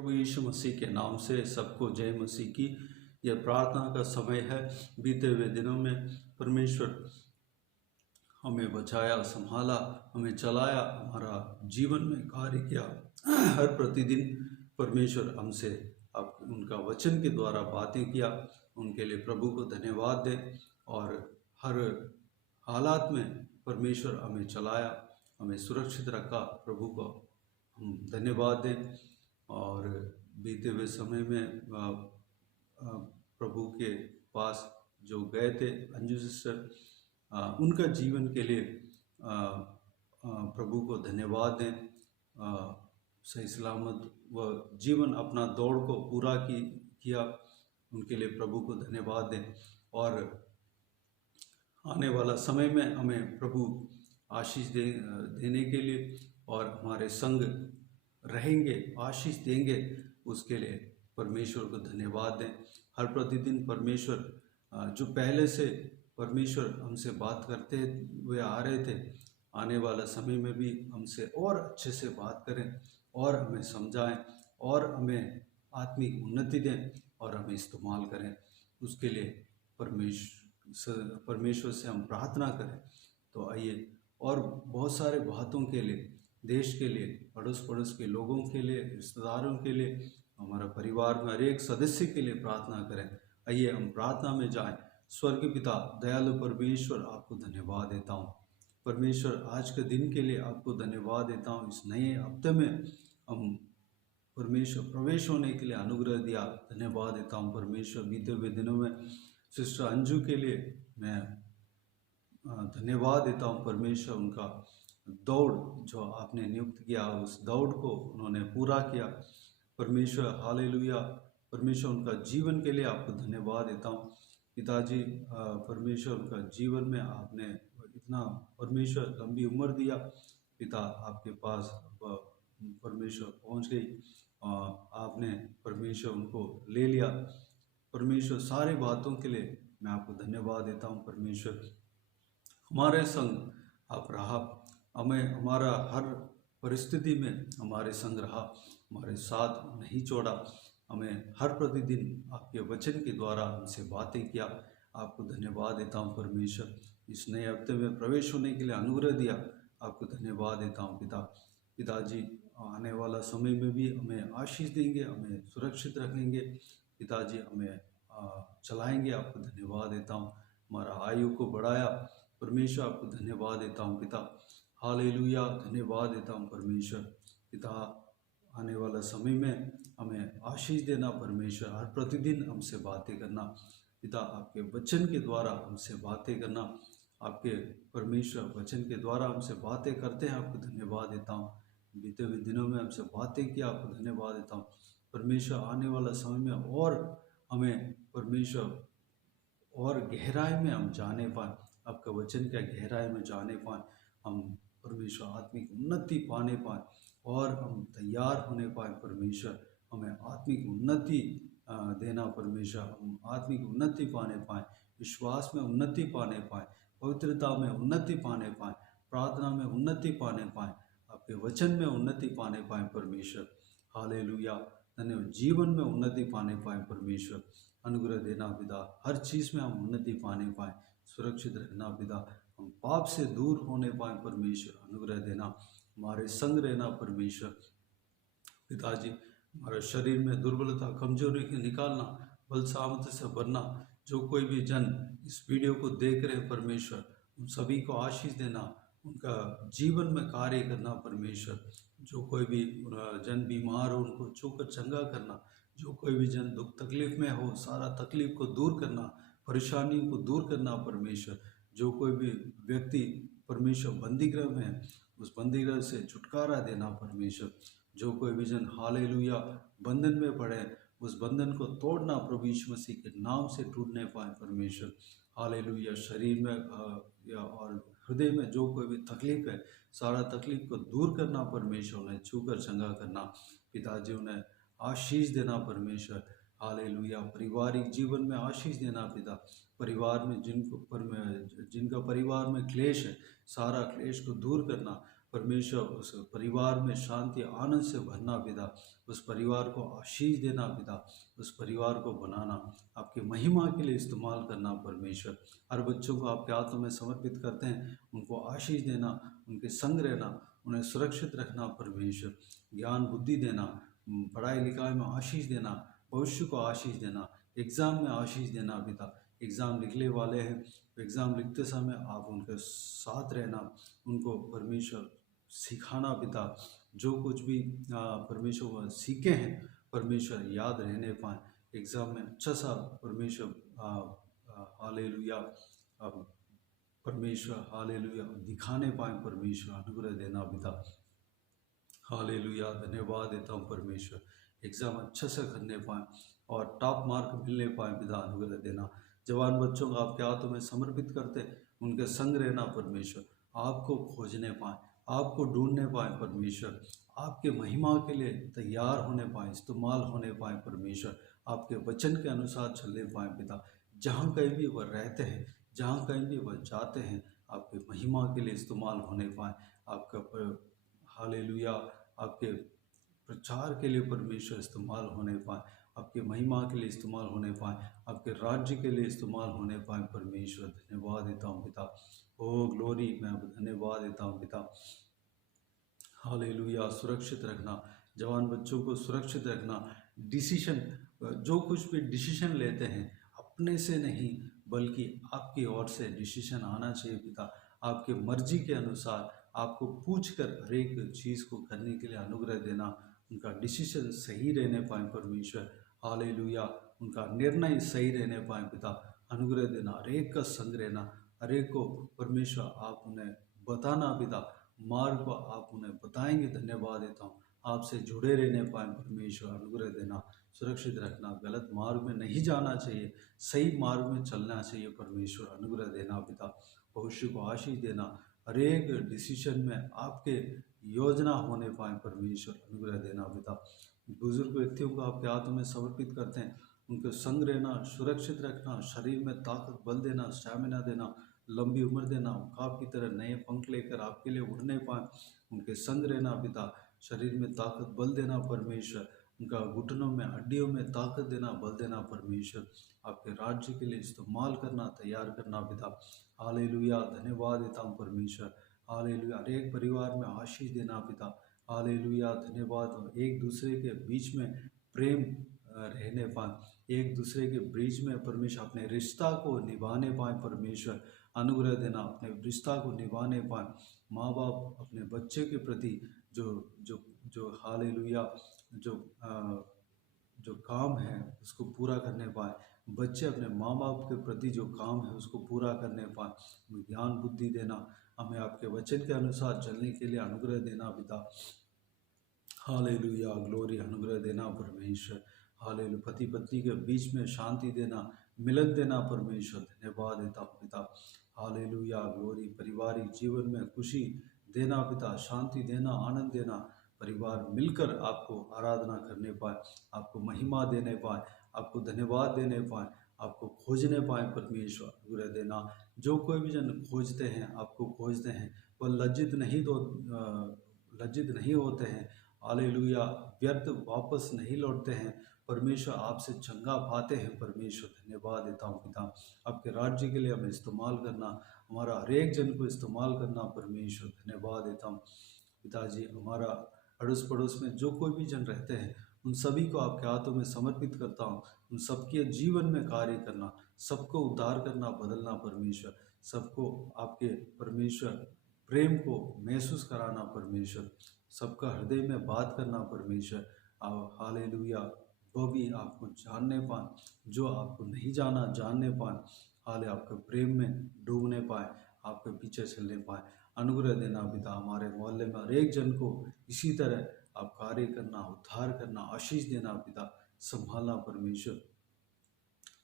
प्रभु यीशु मसीह के नाम से सबको जय मसीह की। यह प्रार्थना का समय है। बीते हुए दिनों में परमेश्वर हमें बचाया, संभाला, हमें चलाया, हमारा जीवन में कार्य किया। हर प्रतिदिन परमेश्वर हमसे अब उनका वचन के द्वारा बातें किया। उनके लिए प्रभु को धन्यवाद दें। और हर हालात में परमेश्वर हमें चलाया, हमें सुरक्षित रखा। प्रभु को हम धन्यवाद दें। और बीते हुए समय में प्रभु के पास जो गए थे अंजू सिस्टर, उनका जीवन के लिए प्रभु को धन्यवाद दें। सही सलामत वह जीवन अपना दौड़ को पूरा किया। उनके लिए प्रभु को धन्यवाद दें। और आने वाला समय में हमें प्रभु आशीष देने के लिए और हमारे संग रहेंगे, आशीष देंगे, उसके लिए परमेश्वर को धन्यवाद दें। हर प्रतिदिन परमेश्वर जो पहले से परमेश्वर हमसे बात करते हुए आ रहे थे, आने वाला समय में भी हमसे और अच्छे से बात करें और हमें समझाएं और हमें आत्मिक उन्नति दें और हमें इस्तेमाल करें। उसके लिए परमेश्वर से हम प्रार्थना करें। तो आइए, और बहुत सारे बातों के लिए, देश के लिए, पड़ोस के लोगों के लिए, रिश्तेदारों के लिए, हमारा परिवार में हर एक सदस्य के लिए प्रार्थना करें। आइए हम प्रार्थना में जाएं। स्वर्गीय पिता, दयालु परमेश्वर, आपको धन्यवाद देता हूँ। परमेश्वर, आज के दिन के लिए आपको धन्यवाद देता हूँ। इस नए हफ्ते में हम परमेश्वर प्रवेश होने के लिए अनुग्रह दिया, धन्यवाद देता हूँ। परमेश्वर, बीते हुए दिनों में सिस्टर अंजू के लिए मैं धन्यवाद देता हूँ। परमेश्वर, उनका दौड़ जो आपने नियुक्त किया, उस दौड़ को उन्होंने पूरा किया। परमेश्वर, हालेलुया। परमेश्वर, उनका जीवन के लिए आपको धन्यवाद देता हूँ। पिताजी, परमेश्वर, उनका जीवन में आपने इतना परमेश्वर लंबी उम्र दिया। पिता, आपके पास परमेश्वर पहुँच गई, आपने परमेश्वर उनको ले लिया। परमेश्वर, सारी बातों के लिए मैं आपको धन्यवाद देता हूँ। परमेश्वर, हमारे संग आप रहा, हमें हमारा हर परिस्थिति में हमारे संग रहा, हमारे साथ नहीं छोड़ा। हमें हर प्रतिदिन आपके वचन के द्वारा हमसे बातें किया। आपको धन्यवाद देता हूँ। परमेश्वर, इस नए हफ्ते में प्रवेश होने के लिए अनुग्रह दिया, आपको धन्यवाद देता हूँ। पिताजी, आने वाला समय में भी हमें आशीष देंगे, हमें सुरक्षित रखेंगे। पिताजी, हमें चलाएंगे। आपको धन्यवाद देता हूँ। हमारा आयु को बढ़ाया, परमेश्वर, आपको धन्यवाद देता हूँ। पिता, हालेलुया, धन्यवाद देता हूँ। परमेश्वर, पिता, आने वाला समय में हमें आशीष देना। परमेश्वर, हर प्रतिदिन हमसे बातें करना। पिता, आपके वचन के द्वारा हमसे बातें करना। आपके परमेश्वर वचन के द्वारा हमसे बातें करते हैं, आपको धन्यवाद देता हूँ। बीते हुए दिनों में हमसे बातें किया, आपको धन्यवाद देता हूँ। परमेश्वर, आने वाला समय में और हमें परमेश्वर और गहराई में हम जाने पाएँ, आपका वचन क्या गहराई में जाने पाएँ, हम परमेश्वर आत्मिक उन्नति पाने पाएँ और हम तैयार होने पाएँ। परमेश्वर, हमें आत्मिक उन्नति देना। परमेश्वर, हम आत्मिक उन्नति पाने पाएँ, विश्वास में उन्नति पाने पाएँ, पवित्रता में उन्नति पाने पाएँ, प्रार्थना में उन्नति पाने पाएँ, आपके वचन में उन्नति पाने पाएँ। परमेश्वर, हालेलुया, धन्यवाद। जीवन में उन्नति पाने पाएँ। परमेश्वर, अनुग्रह देना पिता, हर चीज़ में हम उन्नति पाने पाएँ, सुरक्षित रहना पिता, हम पाप से दूर होने पाएँ। परमेश्वर, अनुग्रह देना, हमारे संग रहना। परमेश्वर, पिताजी, हमारे शरीर में दुर्बलता, कमजोरी के निकालना, बल सामर्थ्य से भरना। जो कोई भी जन इस वीडियो को देख रहे हैं, परमेश्वर, उन सभी को आशीष देना, उनका जीवन में कार्य करना। परमेश्वर, जो कोई भी जन बीमार हो, उनको छूकर चंगा करना। जो कोई भी जन दुख तकलीफ में हो, सारा तकलीफ को दूर करना, परेशानियों को दूर करना। परमेश्वर, जो कोई भी व्यक्ति परमेश्वर बंदीगृह में है, उस बंदीगृह से छुटकारा देना। परमेश्वर, जो कोई भी जन हालेलुया बंधन में पड़े, उस बंधन को तोड़ना, प्रभु यीशु मसीह के नाम से टूटने पाए। परमेश्वर, हालेलुया, शरीर में या और हृदय में जो कोई भी तकलीफ है, सारा तकलीफ को दूर करना। परमेश्वर, उन्हें छूकर चंगा करना। पिताजी, उन्हें आशीष देना। परमेश्वर, हालेलुया, पारिवारिक जीवन में आशीष देना। पिता, परिवार में जिनका परिवार में क्लेश है, सारा क्लेश को दूर करना। परमेश्वर उस परिवार में शांति आनंद से भरना पिता, उस परिवार को आशीष देना पिता, उस परिवार को बनाना, आपकी महिमा के लिए इस्तेमाल करना परमेश्वर। हर बच्चों को आपके हाथों में समर्पित करते हैं, उनको आशीष देना, उनके संग रहना, उन्हें सुरक्षित रखना परमेश्वर, ज्ञान बुद्धि देना, पढ़ाई लिखाई में आशीष देना, भविष्य को आशीष देना, एग्ज़ाम में आशीष देना पिता। एग्ज़ाम लिखने वाले हैं, एग्ज़ाम लिखते समय आप उनके साथ रहना, उनको परमेश्वर सिखाना पिता, जो कुछ भी परमेश्वर सीखे हैं परमेश्वर याद रहने पाए, एग्ज़ाम में अच्छा सा परमेश्वर हालेलुया परमेश्वर हालेलुया दिखाने पाए परमेश्वर, अनुग्रह देना पिता। हालेलुया, धन्यवाद देता हूँ परमेश्वर, एग्ज़ाम अच्छा से करने पाएँ और टॉप मार्क मिलने पाएँ पिता, अनुग्रह देना। जवान बच्चों को आपके हाथों में समर्पित करते, उनके संग रहना परमेश्वर, आपको खोजने पाएँ, आपको ढूंढने पाएँ परमेश्वर, आपके महिमा के लिए तैयार होने पाएँ, इस्तेमाल होने पाएँ परमेश्वर, आपके वचन के अनुसार चलने पाएँ पिता। जहाँ कहीं भी वह रहते हैं, जहाँ कहीं भी वह जाते हैं, आपके महिमा के लिए इस्तेमाल होने पाएँ, आपका हालेलुया आपके प्रचार के लिए परमेश्वर इस्तेमाल होने पाए, आपके महिमा के लिए इस्तेमाल होने पाए, आपके राज्य के लिए इस्तेमाल होने पाए परमेश्वर। धन्यवाद देता हूँ पिता, ओ ग्लोरी, मैं धन्यवाद देता हूँ पिता। हालेलुया, सुरक्षित रखना, जवान बच्चों को सुरक्षित रखना, डिसीशन, जो कुछ भी डिसीशन लेते हैं अपने से नहीं बल्कि आपकी ओर से डिसीशन आना चाहिए पिता, आपके मर्जी के अनुसार आपको पूछ कर हर एक चीज़ को करने के लिए अनुग्रह देना, उनका डिसीजन सही रहने पाए परमेश्वर। हालेलुया, उनका निर्णय सही रहने पाए पिता, अनुग्रह देना, हर एक का संग रहना, हर एक को परमेश्वर आप उन्हें बताना पिता, मार्ग को आप उन्हें बताएंगे। धन्यवाद देता हूँ, आपसे जुड़े रहने पाए परमेश्वर, अनुग्रह देना, सुरक्षित रखना, गलत मार्ग में नहीं जाना चाहिए, सही मार्ग में चलना चाहिए परमेश्वर, अनुग्रह देना पिता, भविष्य को आशीष देना, हर एक डिसीजन में आपके योजना होने पाए परमेश्वर, अनुग्रह देना पिता। बुजुर्ग व्यक्तियों को आपके हाथों में समर्पित करते हैं, उनके संग रहना, सुरक्षित रखना, शरीर में ताकत बल देना, स्टैमिना देना, लंबी उम्र देना, उकाब की तरह नए पंख लेकर आपके लिए उड़ने पाए, उनके संग रहना पिता, शरीर में ताकत बल देना परमेश्वर, उनका घुटनों में हड्डियों में ताकत देना, बल देना परमेश्वर, आपके राज्य के लिए इस्तेमाल करना, तैयार करना पिता। हालेलुया, धन्यवाद देता हूँ परमेश्वर। हालेलुया, हर एक परिवार में आशीष देना पिता। हालेलुया, धन्यवाद, एक दूसरे के बीच में प्रेम रहने पाए, एक दूसरे के बीच में परमेश्वर अपने रिश्ता को निभाने पाए परमेश्वर, अनुग्रह देना, अपने रिश्ता को निभाने पाए, माँ बाप अपने बच्चे के प्रति जो जो जो हालेलुया जो जो काम है उसको पूरा करने पाए, बच्चे अपने माँ बाप के प्रति जो काम है उसको पूरा करने पाए, हमें ज्ञान बुद्धि देना, हमें आपके वचन के अनुसार चलने के लिए अनुग्रह देना पिता। हालेलुया, ग्लोरी, अनुग्रह देना परमेश्वर। हालेलुया, पति पत्नी के बीच में शांति देना, मिलन देना परमेश्वर, धन्यवाद देता हूँ पिता। हालेलुया, ग्लोरी, पारिवारिक जीवन में खुशी देना पिता, शांति देना, आनंद देना, परिवार मिलकर आपको आराधना करने पाए, आपको महिमा देने पाए, आपको धन्यवाद देने पाए, आपको खोजने पाए परमेश्वर, अनुग्रह देना। जो कोई भी जन खोजते हैं, आपको खोजते हैं, वह लज्जित नहीं होते हैं। हालेलुया, व्यर्थ वापस नहीं लौटते हैं, परमेश्वर आपसे चंगा पाते हैं परमेश्वर, धन्यवाद देता हूँ पिता। आपके राज्य के लिए हमें इस्तेमाल करना, हमारा हर एक जन को इस्तेमाल करना परमेश्वर, धन्यवाद देता हूँ पिताजी। हमारा अड़ोस पड़ोस में जो कोई भी जन रहते हैं उन सभी को आपके हाथों में समर्पित करता हूँ, उन सबके जीवन में कार्य करना, सबको उद्धार करना, बदलना परमेश्वर, सबको आपके परमेश्वर प्रेम को महसूस कराना परमेश्वर, सबका हृदय में बात करना परमेश्वर। आप हालेलुया, वो भी आपको जानने पाए, जो आपको नहीं जाना जानने पाए, हाले आपके प्रेम में डूबने पाए, आपके पीछे चलने पाए, अनुग्रह देना पिता। हमारे मोहल्ले में हर एक जन को इसी तरह आप कार्य करना, उद्धार करना, आशीष देना पिता, संभालना परमेश्वर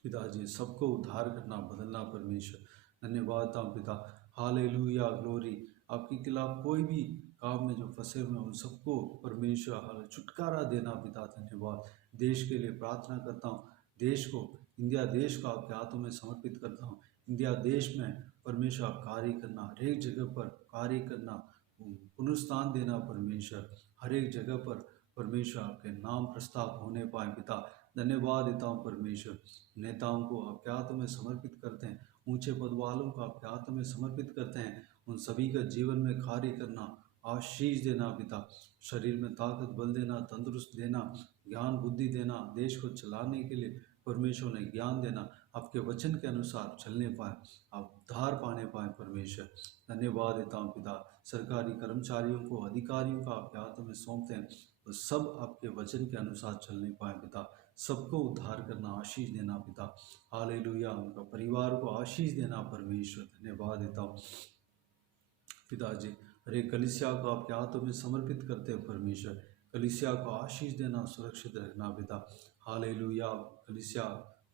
पिताजी, सबको उद्धार करना, बदलना परमेश्वर, धन्यवाद था पिता। हालेलुया, ग्लोरी, आपके खिलाफ कोई भी काम में जो फंसे हुए हैं उन सबको परमेश्वर छुटकारा देना पिता, धन्यवाद। देश के लिए प्रार्थना करता हूँ, देश को, इंडिया देश को आपके हाथों में समर्पित करता हूँ। इंडिया देश में परमेश्वर आप कार्य करना, हर एक जगह पर कार्य करना, पुनरुत्थान देना परमेश्वर। हर एक जगह पर परमेश्वर आपके नाम प्रस्ताव होने पाए पिता। धन्यवाद देता हूँ परमेश्वर। नेताओं को आपके हाथों में समर्पित करते हैं, ऊंचे पद वालों को आपके हाथों में समर्पित करते हैं। उन सभी का जीवन में कार्य करना, आशीष देना पिता। शरीर में ताकत बल देना, तंदुरुस्त देना, ज्ञान बुद्धि देना, देश को चलाने के लिए परमेश्वर ने ज्ञान देना, आपके वचन के अनुसार चलने पाए, आप उद्धार पाने पाए परमेश्वर। धन्यवाद देता हूँ पिता। सरकारी कर्मचारियों को, अधिकारियों को आपके हाथों में सौंपते हैं, तो सब आपके वचन के अनुसार चलने पाए पिता। सबको उद्धार करना, आशीष देना पिता। हालेलुया। उनका परिवार को आशीष देना परमेश्वर। धन्यवाद देता हूँ पिताजी। हर एक कलीसिया को आपके हाथों में समर्पित करते हैं परमेश्वर। कलीसिया को आशीष देना, सुरक्षित रखना पिता। हालेलुया। कलीसिया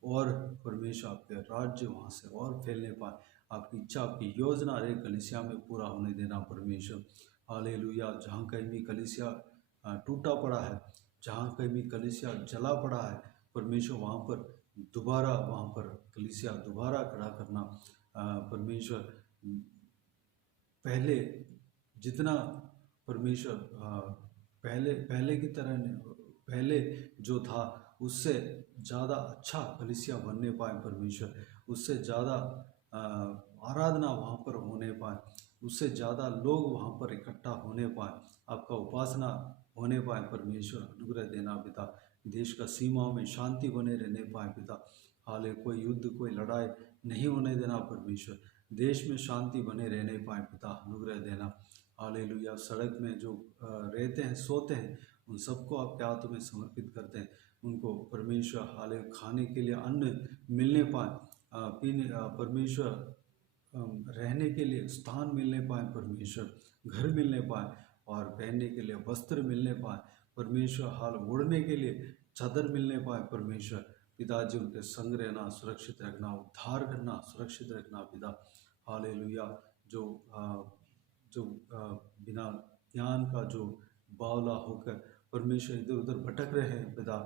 और परमेश्वर आपके राज्य वहाँ से और फैलने पाए, आपकी इच्छा, आपकी योजना हर एक कलीसिया में पूरा होने देना परमेश्वर। हालेलुया। जहाँ कहीं भी कलीसिया टूटा पड़ा है, जहाँ कहीं भी कलीसिया जला पड़ा है परमेश्वर, वहाँ पर दोबारा, वहाँ पर कलीसिया दोबारा खड़ा करना परमेश्वर। पहले जितना परमेश्वर पहले की तरह पहले जो था उससे ज़्यादा अच्छा कलीसिया बनने पाए परमेश्वर। उससे ज़्यादा आराधना वहाँ पर होने पाए, उससे ज़्यादा लोग वहाँ पर इकट्ठा होने पाए, आपका उपासना होने पाए परमेश्वर। अनुग्रह देना पिता। देश का सीमाओं में शांति बने रहने पाए पिता। हाले कोई युद्ध, कोई लड़ाई नहीं होने देना परमेश्वर। देश में शांति बने रहने पाए पिता। अनुग्रह देना। हालेलुया। सड़क में जो रहते हैं, सोते हैं, उन सबको आपके हाथों में समर्पित करते हैं। उनको परमेश्वर हाले खाने के लिए अन्न मिलने पाए, पीने परमेश्वर रहने के लिए स्थान मिलने पाए परमेश्वर, घर मिलने पाए, और पहनने के लिए वस्त्र मिलने पाए परमेश्वर। हाल ओढ़ने के लिए चादर मिलने पाए परमेश्वर। पिताजी उनके संग रहना, सुरक्षित रखना, उद्धार करना, सुरक्षित रखना पिता। हालेलुया। जो जो बिना ज्ञान का जो बावला होकर परमेश्वर इधर उधर भटक रहे हैं पिता,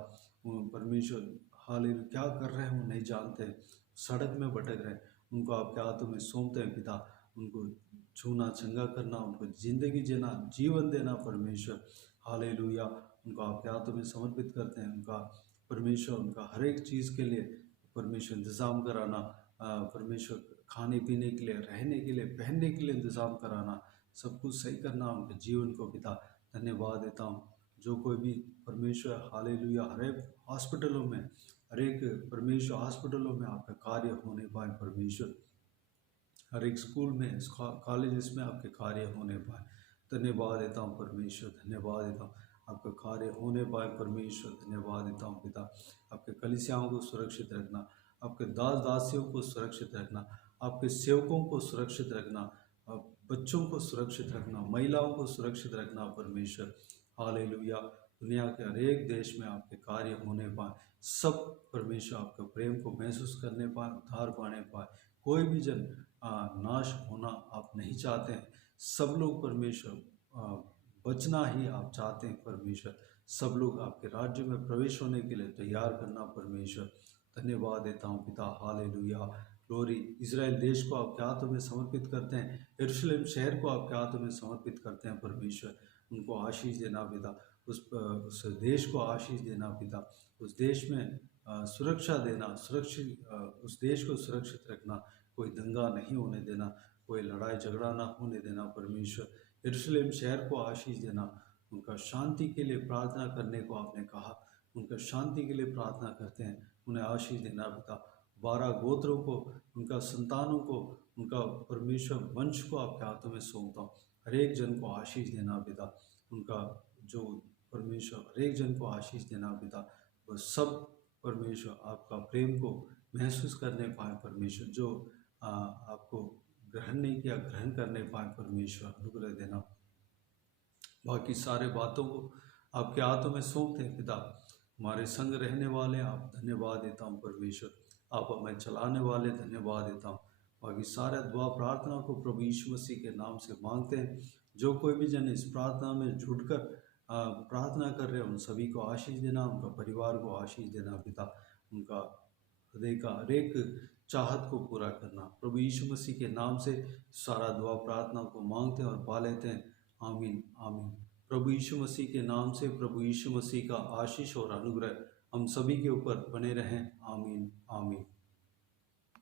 परमेश्वर हालेलुया क्या कर रहे हैं वो नहीं जानते, सड़क में भटक रहे हैं, उनको आपके हाथों में सौंपते हैं पिता। उनको छूना, चंगा करना, उनको जिंदगी जीना, जीवन देना परमेश्वर। हालेलुया। उनको आपके हाथों में समर्पित करते हैं। उनका परमेश्वर, उनका हर एक चीज़ के लिए परमेश्वर इंतज़ाम कराना, परमेश्वर खाने पीने के लिए, रहने के लिए, पहनने के लिए इंतज़ाम कराना, सब कुछ सही करना उनके जीवन को पिता। धन्यवाद देता हूँ। जो कोई भी परमेश्वर हालेलुया हर एक हॉस्पिटलों में, हर एक परमेश्वर हॉस्पिटलों में आपका कार्य होने पाए परमेश्वर। हर एक स्कूल में, कॉलेजेस में आपके कार्य होने पाए। धन्यवाद देता हूँ परमेश्वर। धन्यवाद देता हूँ आपका कार्य होने पाए परमेश्वर। धन्यवाद देता हूँ पिता। आपके कलीसियाओं को सुरक्षित रखना, आपके दास दासियों को सुरक्षित रखना, आपके सेवकों को सुरक्षित रखना, बच्चों को सुरक्षित रखना, महिलाओं को सुरक्षित रखना परमेश्वर। हालेलुया। दुनिया के हर एक देश में आपके कार्य होने पाए, सब परमेश्वर आपके प्रेम को महसूस करने पाए, उद्धार पाने पाए। कोई भी जन नाश होना आप नहीं चाहते हैं, सब लोग परमेश्वर बचना ही आप चाहते हैं परमेश्वर। सब लोग आपके राज्य में प्रवेश होने के लिए तैयार करना परमेश्वर। धन्यवाद देता हूँ पिता। हालेलुया। ग्लोरी। इजराइल देश को आपके हाथों में समर्पित करते हैं, यरूशलेम शहर को आपके हाथों में समर्पित करते हैं परमेश्वर। उनको आशीष देना पिता, उस देश को आशीष देना पिता, उस देश में सुरक्षा देना, सुरक्षित उस देश को सुरक्षित रखना, कोई दंगा नहीं होने देना, कोई लड़ाई झगड़ा ना होने देना परमेश्वर। यरूशलेम शहर को आशीष देना। उनका शांति के लिए प्रार्थना करने को आपने कहा, उनका शांति के लिए प्रार्थना करते हैं, उन्हें आशीष देना पिता। 12 गोत्रों को, उनका संतानों को, उनका परमेश्वर वंश को आपके हाथों में सौंपता हूँ। हर एक जन को आशीष देना पिता। उनका जो परमेश्वर हर एक जन को आशीष देना पिता। वह सब परमेश्वर आपका प्रेम को महसूस करने पाए परमेश्वर। जो आपको ग्रहण नहीं किया, ग्रहण करने पाए परमेश्वर। अनुग्रह देना। बाकी सारे बातों को आपके हाथों में सौंपते हैं पिता। हमारे संग रहने वाले आप, धन्यवाद देता हूँ परमेश्वर। आप हमें चलाने वाले, धन्यवाद देता हूँ। बाकी सारे दुआ प्रार्थना को प्रभु यीशु मसीह के नाम से मांगते हैं। जो कोई भी जन इस प्रार्थना में जुड़कर प्रार्थना कर रहे हैं, उन सभी को आशीष देना, उनका परिवार को आशीष देना पिता। उनका हृदय का हर एक चाहत को पूरा करना, प्रभु यीशु मसीह के नाम से सारा दुआ प्रार्थना को मांगते हैं और पा लेते हैं। आमीन आमीन। प्रभु यीशु मसीह के नाम से प्रभु यीशु मसीह का आशीष और अनुग्रह हम सभी के ऊपर बने रहें। आमीन आमीन।